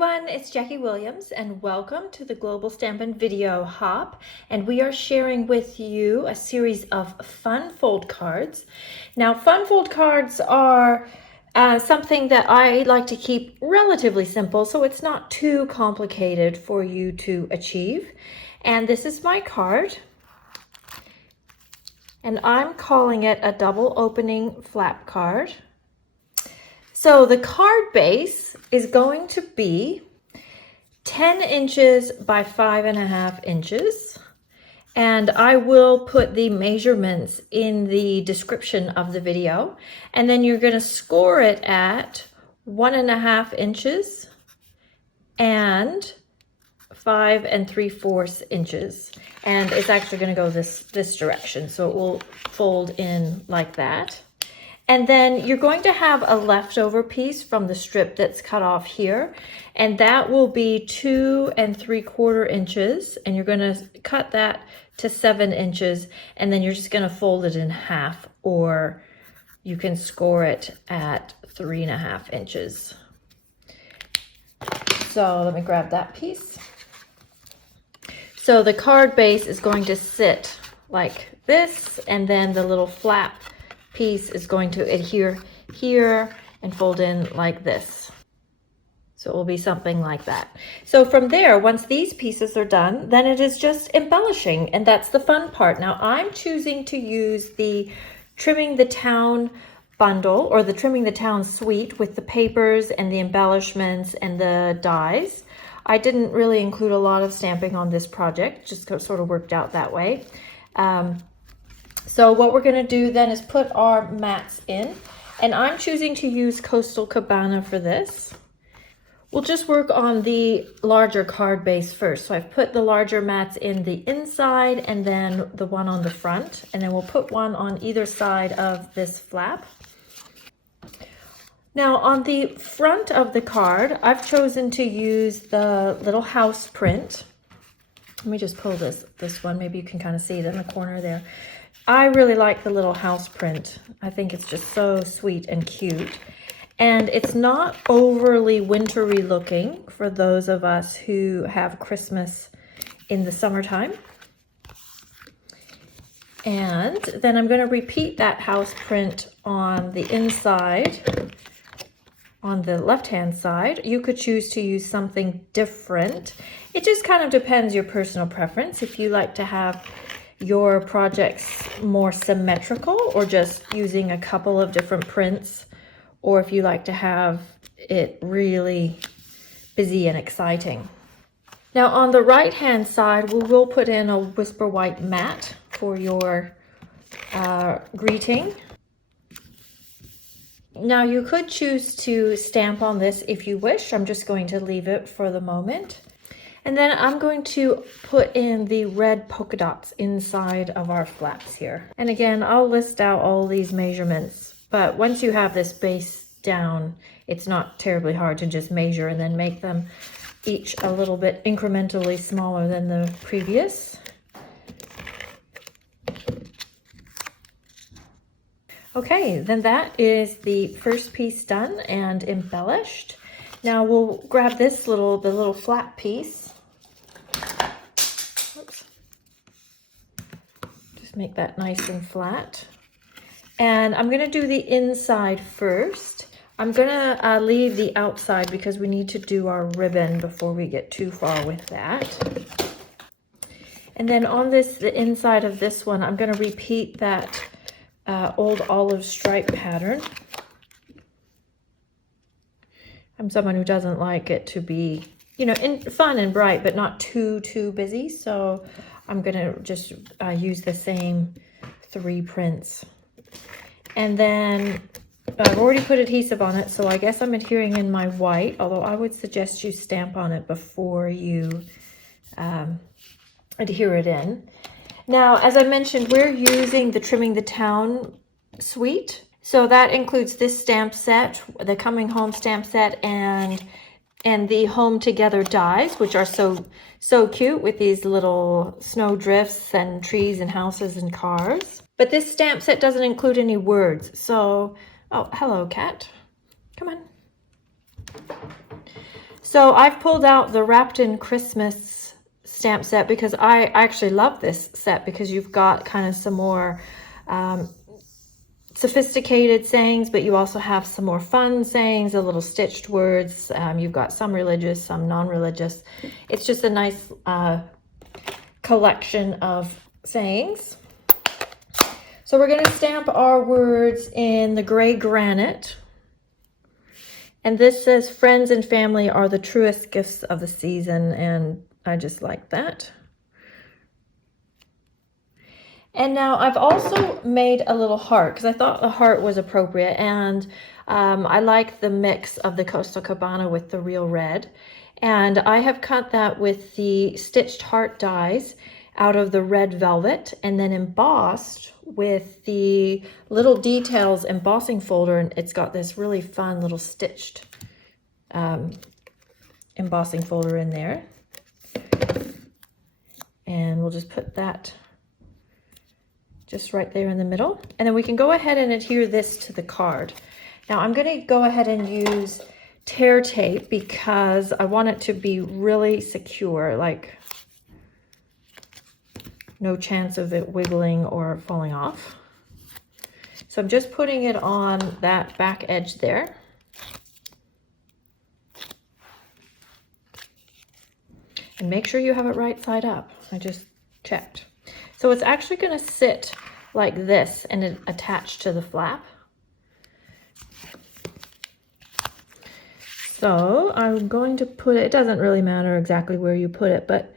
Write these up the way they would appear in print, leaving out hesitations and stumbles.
everyone, it's Jackie Williams and welcome to the Global Stampin' Video Hop, and we are sharing with you a series of fun fold cards. Now fun fold cards are something that I like to keep relatively simple so it's not too complicated for you to achieve. And this is my card and I'm calling it a double opening flap card. So the card base is going to be 10 inches by 5.5 inches. And I will put the measurements in the description of the video. And then you're going to score it at 1.5 inches and 5 3/4 inches. And it's actually going to go this direction. So it will fold in like that. And then you're going to have a leftover piece from the strip that's cut off here, and that will be 2 3/4 inches, and you're going to cut that to 7 inches, and then you're just going to fold it in half, or you can score it at 3.5 inches. So let me grab that piece. So the card base is going to sit like this, and then the little flap piece is going to adhere here and fold in like this. So it will be something like that. So from there, once these pieces are done, then it is just embellishing, and that's the fun part. Now I'm choosing to use the Trimming the Town bundle, or the Trimming the Town suite, with the papers and the embellishments and the dies. I didn't really include a lot of stamping on this project, just sort of worked out that way. So what we're going to do then is put our mats in, and I'm choosing to use Coastal Cabana for this. We'll just work on the larger card base first. So I've put the larger mats in the inside and then the one on the front, and then we'll put one on either side of this flap. Now on the front of the card, I've chosen to use the little house print. Let me just pull this one. Maybe you can kind of see it in the corner there. I really like the little house print. I think it's just so sweet and cute. And it's not overly wintry looking for those of us who have Christmas in the summertime. And then I'm going to repeat that house print on the inside, on the left-hand side. You could choose to use something different. It just kind of depends your personal preference. If you like to have your projects more symmetrical, or just using a couple of different prints, or if you like to have it really busy and exciting. Now on the right hand side, we will put in a Whisper White mat for your greeting. Now you could choose to stamp on this if you wish. I'm just going to leave it for the moment. And then I'm going to put in the red polka dots inside of our flaps here. And again, I'll list out all these measurements, but once you have this base down, it's not terribly hard to just measure and then make them each a little bit incrementally smaller than the previous. Okay, then that is the first piece done and embellished. Now we'll grab the little flat piece. Oops. Just make that nice and flat. And I'm going to do the inside first. I'm going to leave the outside because we need to do our ribbon before we get too far with that. And then on the inside of this one, I'm going to repeat that old olive stripe pattern. I'm someone who doesn't like it to be, you know, fun and bright, but not too busy. So I'm going to just use the same 3 prints. And then I've already put adhesive on it, so I guess I'm adhering in my white, although I would suggest you stamp on it before you adhere it in. Now, as I mentioned, we're using the Trimming the Town suite. So that includes this stamp set, the Coming Home stamp set, and the Home Together dies, which are so cute with these little snow drifts and trees and houses and cars. But this stamp set doesn't include any words. So, oh, hello, cat. Come on. So I've pulled out the Wrapped in Christmas stamp set because I actually love this set, because you've got kind of some more sophisticated sayings, but you also have some more fun sayings, a little stitched words. You've got some religious, some non-religious. It's just a nice collection of sayings. So we're going to stamp our words in the gray granite. And this says, friends and family are the truest gifts of the season. And I just like that. And now I've also made a little heart because I thought the heart was appropriate. And I like the mix of the Coastal Cabana with the real red. And I have cut that with the stitched heart dies out of the red velvet, and then embossed with the little details embossing folder. And it's got this really fun little stitched embossing folder in there. And we'll just put that just right there in the middle. And then we can go ahead and adhere this to the card. Now I'm going to go ahead and use tear tape because I want it to be really secure, like no chance of it wiggling or falling off. So I'm just putting it on that back edge there. And make sure you have it right side up. I just checked. So it's actually going to sit like this and it attached to the flap. So I'm going to put it, it doesn't really matter exactly where you put it, but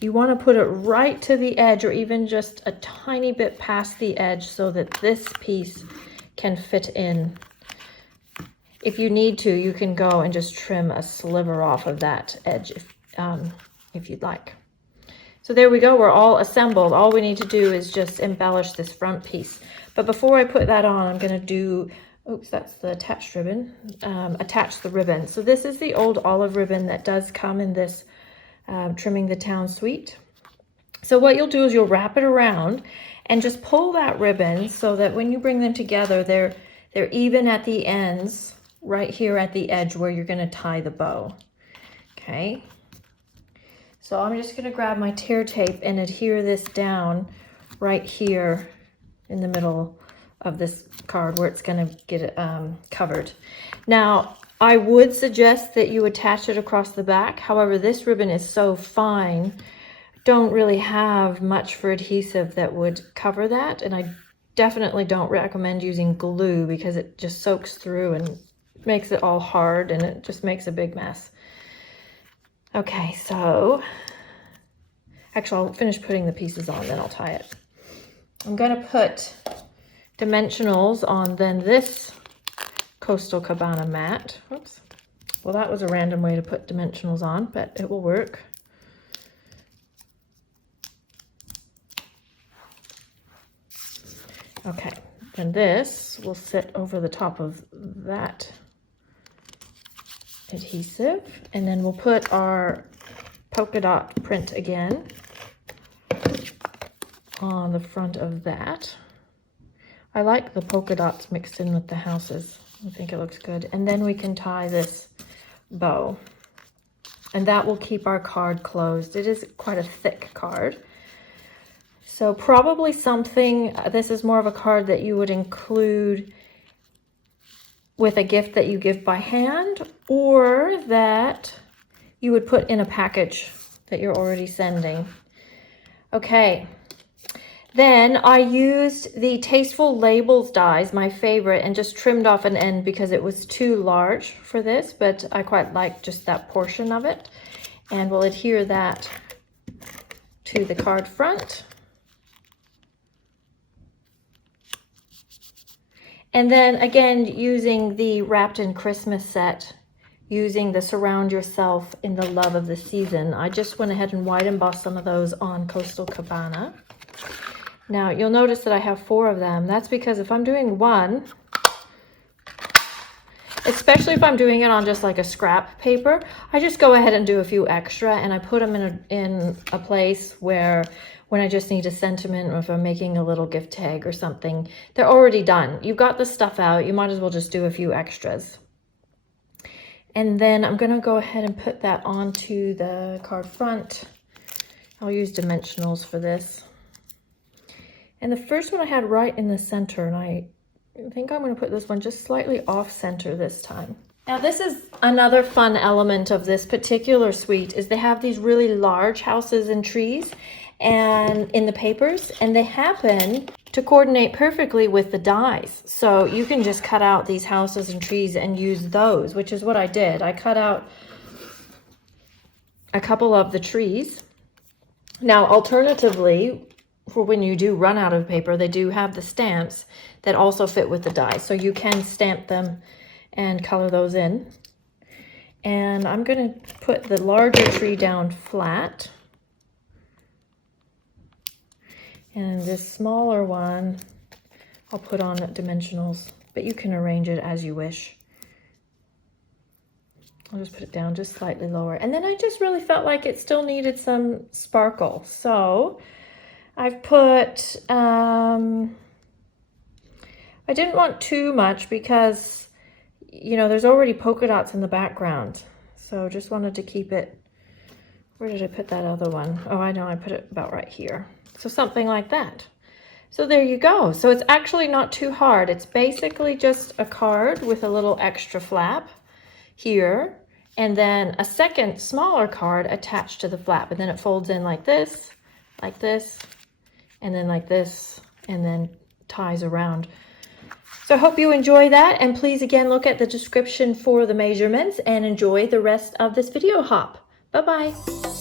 you want to put it right to the edge, or even just a tiny bit past the edge, so that this piece can fit in. If you need to, you can go and just trim a sliver off of that edge if you'd like. So there we go, we're all assembled. All we need to do is just embellish this front piece. But before I put that on, I'm going to do, oops, that's the attached ribbon, attach the ribbon. So this is the old olive ribbon that does come in this Trimming the Town suite. So what you'll do is you'll wrap it around and just pull that ribbon so that when you bring them together, they're even at the ends, right here at the edge where you're going to tie the bow. Okay. So I'm just going to grab my tear tape and adhere this down right here in the middle of this card where it's going to get it covered. Now, I would suggest that you attach it across the back. However, this ribbon is so fine, don't really have much for adhesive that would cover that. And I definitely don't recommend using glue because it just soaks through and makes it all hard and it just makes a big mess. Okay, so actually I'll finish putting the pieces on, then I'll tie it. I'm going to put dimensionals on then this Coastal Cabana mat. Oops. Well, that was a random way to put dimensionals on, but it will work. Okay, then this will sit over the top of that adhesive, and then we'll put our polka dot print again on the front of that. I like the polka dots mixed in with the houses. I think it looks good. And then we can tie this bow. And that will keep our card closed. It is quite a thick card. So probably something, this is more of a card that you would include with a gift that you give by hand, or that you would put in a package that you're already sending. Okay. Then I used the Tasteful Labels dies, my favorite, and just trimmed off an end because it was too large for this, but I quite like just that portion of it. And we'll adhere that to the card front. And then again, using the Wrapped in Christmas set, using the Surround Yourself in the Love of the Season, I just went ahead and white embossed some of those on Coastal Cabana. Now, you'll notice that I have 4 of them. That's because if I'm doing one, especially if I'm doing it on just like a scrap paper, I just go ahead and do a few extra, and I put them in a place where when I just need a sentiment, or if I'm making a little gift tag or something, they're already done. You've got the stuff out, you might as well just do a few extras. And then I'm gonna go ahead and put that onto the card front. I'll use dimensionals for this. And the first one I had right in the center, and I think I'm gonna put this one just slightly off center this time. Now this is another fun element of this particular suite, is they have these really large houses and trees and in the papers, and they happen to coordinate perfectly with the dies. So you can just cut out these houses and trees and use those, which is what I did. I cut out a couple of the trees. Now, alternatively, for when you do run out of paper, they do have the stamps that also fit with the dies. So you can stamp them and color those in. And I'm going to put the larger tree down flat. And this smaller one, I'll put on dimensionals, but you can arrange it as you wish. I'll just put it down just slightly lower. And then I just really felt like it still needed some sparkle. So I've put, I didn't want too much because, you know, there's already polka dots in the background. So just wanted to keep it, where did I put that other one? Oh, I know, I put it about right here. So something like that. So there you go. So it's actually not too hard. It's basically just a card with a little extra flap here, and then a second smaller card attached to the flap, and then it folds in like this, and then like this, and then ties around. So I hope you enjoy that, and please again look at the description for the measurements and enjoy the rest of this video hop. Bye-bye.